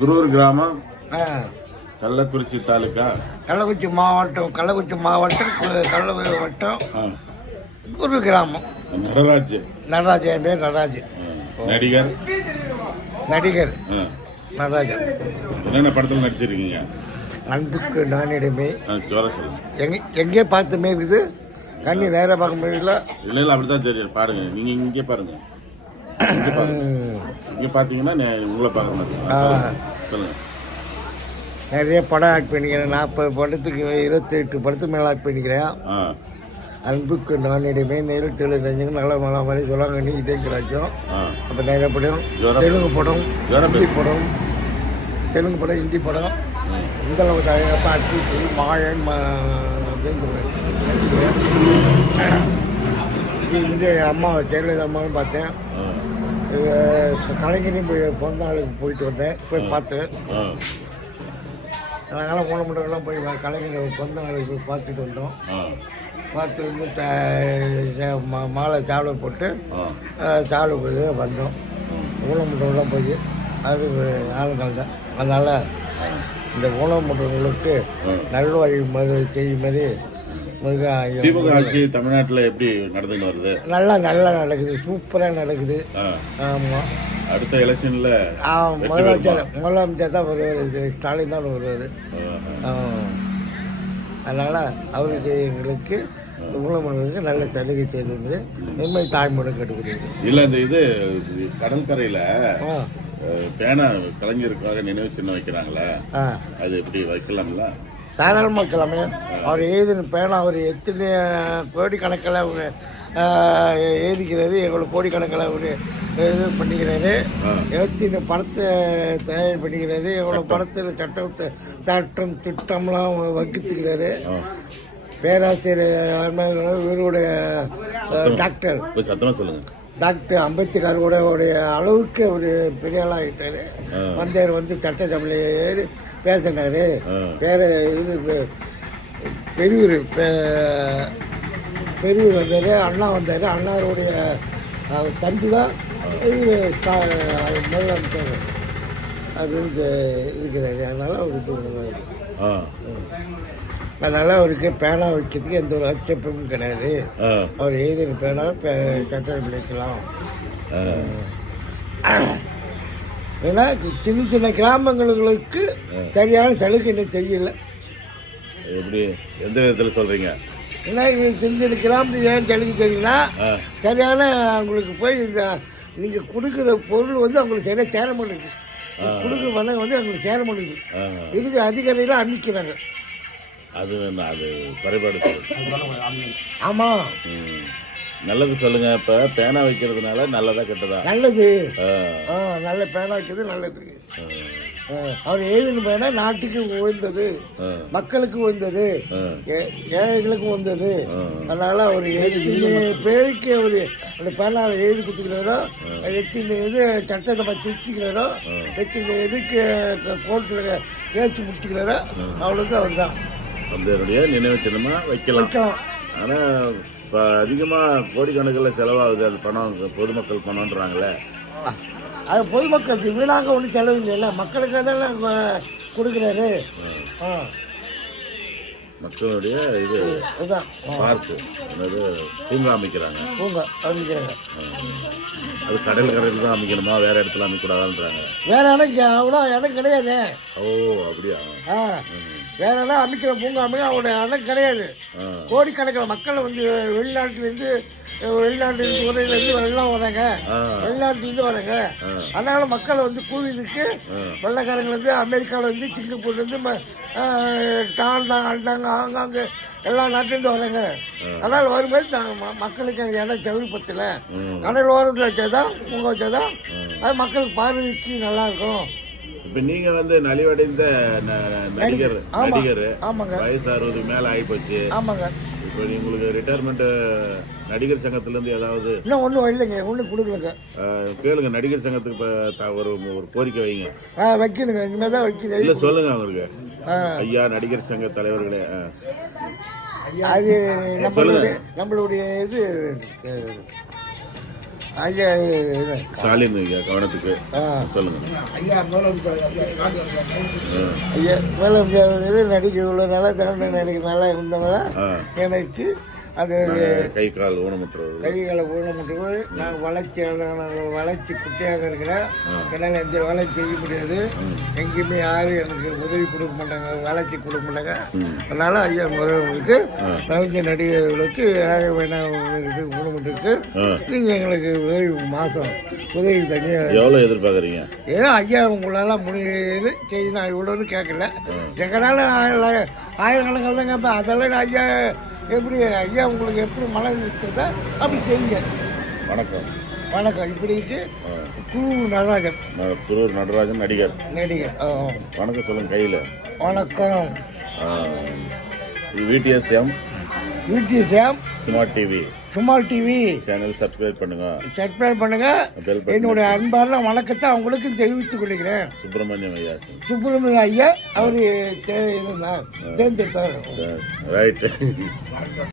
குரூர் கிராமம், கள்ளக்குறிச்சி தாலுக்கா, கள்ளக்குறிச்சி மாவட்டம், கள்ளக்குறிச்சி வட்டம், குரூர் கிராமம். நடராஜ் என் பேர் நடராஜ். நடிகர் நடராஜன். என்னென்ன படத்தில் நடிச்சிருக்கீங்க? அன்புக்கு நானிடமே, எங்கே பார்த்த மாரி இருக்குது, கண்ணி நேராக பார்க்க முடியல. இல்லை அப்படிதான் தெரியும். பாருங்க, நீங்க இங்கே பாருங்க. இங்கே பார்த்தீங்கன்னா உங்களை பார்க்க மாட்டேங்க. சொல்லுங்க. நிறைய படம் ஆட் பண்ணிக்கிறேன். 40 படத்துக்கு 28 படத்துக்கு மேலே ஆட் பண்ணிக்கிறேன். அன்புக்கு நானிடமே, நேரில் தெலுங்கு ரஞ்சங்க, நல்ல மழை மாதிரி சொல்லுவாங்க. நீ இதே கிடைக்கும். அப்போ நிறைய படம், தெலுங்கு படம், ஹிந்தி படம், இந்த அளவுக்கு பாட்டு மாயன் இந்த அம்மா ஜெயலலிதா அம்மாவும் பார்த்தேன். கலைஞரையும் போய் பிறந்த நாளுக்கு போயிட்டு வந்தேன், போய் பார்த்தேன். அதனால் ஊனமுட்டவெல்லாம் போய் கலைஞர் பிறந்த நாளுக்கு போய் பார்த்துட்டு வந்தோம். பார்த்து வந்து மாலை சாவலை போட்டு சாவலை போய் வந்தோம். ஊனமுட்டவெல்லாம் போய் அது ஆளுங்கள் தான். அதனால் இந்த ஊனமுட்டவர்களுக்கு நல்வழி செய்யும் மாதிரி திமுக ஆட்சி தமிழ்நாட்டில் எப்படி நடந்துன்னு வருது? நல்லா நடக்குது, சூப்பராக நடக்குது. ஆமாம். அடுத்த எலெக்ஷன்ல முதலமைச்சர் தான் வருவார், ஸ்டாலின் தான் வருவார். அதனால அவருக்கு எங்களுக்கு ஊனமுற்றவர்களுக்கு நல்ல சலுகை செய்து நிம்மதி தாய்மொழி கட்டுப்படுது. இல்லை, இந்த இது கடற்கரையில் பேனா கலைஞருக்காக நினைவு சின்னம் வைக்கிறாங்களே, அது எப்படி வைக்கலாம்ல? தாராளமாக வைக்கலாமே. அவர் எழுதின பேனா அவர் எத்தனை கோடிக்கணக்கில் அவர் எழுதிக்கிறாரு, எவ்வளோ கோடிக்கணக்கில் அவர் இது பண்ணிக்கிறாரு, எத்தனை படத்தை தயார் பண்ணிக்கிறாரு, எவ்வளோ படத்தில் சட்டம் திட்டம்லாம் வகுத்துக்கிறாரு. பேராசிரியர் இவருடைய டாக்டர் டாக்டர் அம்பேத்கருடைய அளவுக்கு ஒரு பெரிய ஆளாக ஆகிட்டாரு. வந்தார், வந்து சட்டசபையில் ஏறி பேசினாரு. வேற இது பெரியவர் வந்தார், அண்ணா வந்தார். அண்ணாருடைய தம்பி தான் முதலமைச்சர் அப்படின்னு இருக்கிறாரு. அதனால் அவருக்கு பேனா வைக்கிறதுக்கு எந்த ஒரு ஆட்சேபமும் கிடையாது. அவர் எழுதின பேனா சட்டசபையில் வைக்கலாம். ஏன்னா சின்ன கிராமங்களுக்கு சரியான சலுகை இன்னும் செய்யலை. எப்படி, எந்த விதத்தில் சொல்கிறீங்க? ஏன்னா சின்ன கிராமத்துக்கு ஏன் சலுகை தெரியலனா, சரியான அவங்களுக்கு போய் இந்த நீங்கள் கொடுக்குற பொருள் வந்து அவங்களுக்கு சரியாக சேர மாட்டேங்குது. கொடுக்குற பணம் வந்து அவங்களுக்கு சேர மாட்டேங்குது. இருக்கிற அதிகாரிகளாக அமைக்கிறாங்க. அது குறைபாடு. ஆமாம், நல்லது சொல்லுங்க. இப்ப பேனா வைக்கிறதுனால நல்லதா கெட்டதா? நல்லது. நல்ல பேனா வைக்கிறது நல்லது. அவர் எழுதின பேனா நாட்டுக்கு உயர்ந்தது, மக்களுக்கு உயர்ந்தது, ஏழைகளுக்கு உயர்ந்தது. அதனால அவர் எத்தனை பேருக்கு அவர் அந்த பேனாவில் எழுதி கொடுத்துக்கிறாரோ, எத்தனை இது சட்டத்தை திருத்திக்கிறாரோ, எத்தனை இதுக்கு கோர்ட்டில் கேட்டு முடிச்சுக்கிறாரோ, அவளுக்கு அவர் தான் அவருடைய நினைவு சின்னமா வைக்கலாம். ஆனா இப்போ அதிகமாக கோடிக்கணக்கில் செலவாகுது அது பணம், பொதுமக்கள் பணம்ன்றாங்களே. அது பொதுமக்களுக்கு வீணாக ஒன்றும் செலவு இல்லைல்ல, மக்களுக்கு அதெல்லாம் கொடுக்குறாரு. மக்களுடைய இது இதுதான் பார்க்கு, அதாவது பூங்கா அமைக்கிறாங்க. அது கடல் கரையில் தான் அமைக்கணுமா, வேற இடத்துல அமைக்கூடாதுன்றாங்க. வேற இடம் கிடையாது. ஓ, அப்படியா? வேற இடம் அமைக்கிற பூங்கா அமைக்க அவருடைய இடம் கிடையாது. கோடிக்கணக்கில் மக்கள் வந்து வெளிநாட்டிலேருந்து துறையிலேருந்து எல்லாம் வராங்க, வெளிநாட்டிலேருந்து வராங்க. அதனால மக்கள் வந்து கூவிதுக்கு வெள்ளைக்காரங்கலேருந்து, அமெரிக்காவிலேருந்து, சிங்கப்பூர்லேருந்து, ஆங்காங்கே எல்லா நாட்டிலேருந்து வராங்க. அதனால் வரும்போது நாங்கள் மக்களுக்கு இடம் சௌகரியத்தில் கடல் ஓரத்தில் வச்சாதான், பூங்கா வச்சாதான் அது மக்களுக்கு பார்வைக்கு நல்லாயிருக்கும். இப்போ நீங்கள் வந்து நலிவடைந்த நடிகர். ஆமாங்க. வயசு 60 மேலே ஆகிப்போச்சு. ஆமாங்க. இப்போ உங்களுக்கு ரிட்டையர்மெண்ட் நடிகர் சங்கத்திலேருந்து ஏதாவது? இன்னும் ஒன்றும் இல்லைங்க, ஒன்றும் கொடுக்கலங்க. கேளுங்க, நடிகர் சங்கத்துக்கு இப்போ ஒரு கோரிக்கை வைங்க. வைக்கணுங்க, இனிமேல் தான் வைக்கணும். இல்லை சொல்லுங்க அவங்களுக்கு. ஐயா நடிகர் சங்க தலைவர்களே, அது நம்மளுடைய இது ஐயா இது. ஸ்டாலின் ஐயா கவனத்துக்கு ஆ. சொல்லுங்க. ஐயா முதலமைச்சர் நடிக்க உள்ளனால திறந்த நடிக்கிறனால இருந்தவங்க எனக்கு அது கை கால் ஊனமுற்றவர்கள் கைகளை ஊனமுட்டு நான் வளர்ச்சி குட்டியாக இருக்கிறேன். என்னால் எந்த வேலையும் செய்ய முடியாது. எங்கேயுமே யாரும் எனக்கு உதவி கொடுக்க மாட்டாங்க, வளர்ச்சி கொடுக்க மாட்டாங்க. அதனால ஐயா முதல்வர்களுக்கு நடிகை நடிகர்களுக்கு ஊனமுட்டுக்கு நீங்கள் எங்களுக்கு உதவி மாதம் உதவி தனியாக எவ்வளோ எதிர்பார்க்குறீங்க? ஏன்னா ஐயா உங்களால் முடியுது செய்ய நான் இவ்வளோன்னு கேட்கல. எங்களால் ஆயிரக்கணக்கில் தான் கேட்பேன். அதெல்லாம் நான் ஐயா எப்படி ஐயா உங்களுக்கு எப்படி மழை இருந்ததோ அப்படி செய்யுங்க. வணக்கம். வணக்கம். இப்படிக்கு குரூர் நடராஜன். குரூர் நடராஜன் நடிகர். வணக்கம் சொல்லுங்க கையில். வணக்கம். விடிஎஸ்எம் சுமார் டிவி சேனல் சப்ஸ்கிரைப் பண்ணுங்க. என்னுடைய அன்பான வணக்கத்தை அவங்களுக்கும் தெரிவித்துக் கொள்கிறேன். சுப்பிரமணியம் ஐயா அவர் தேர்ந்தெடுத்தார். ரைட்.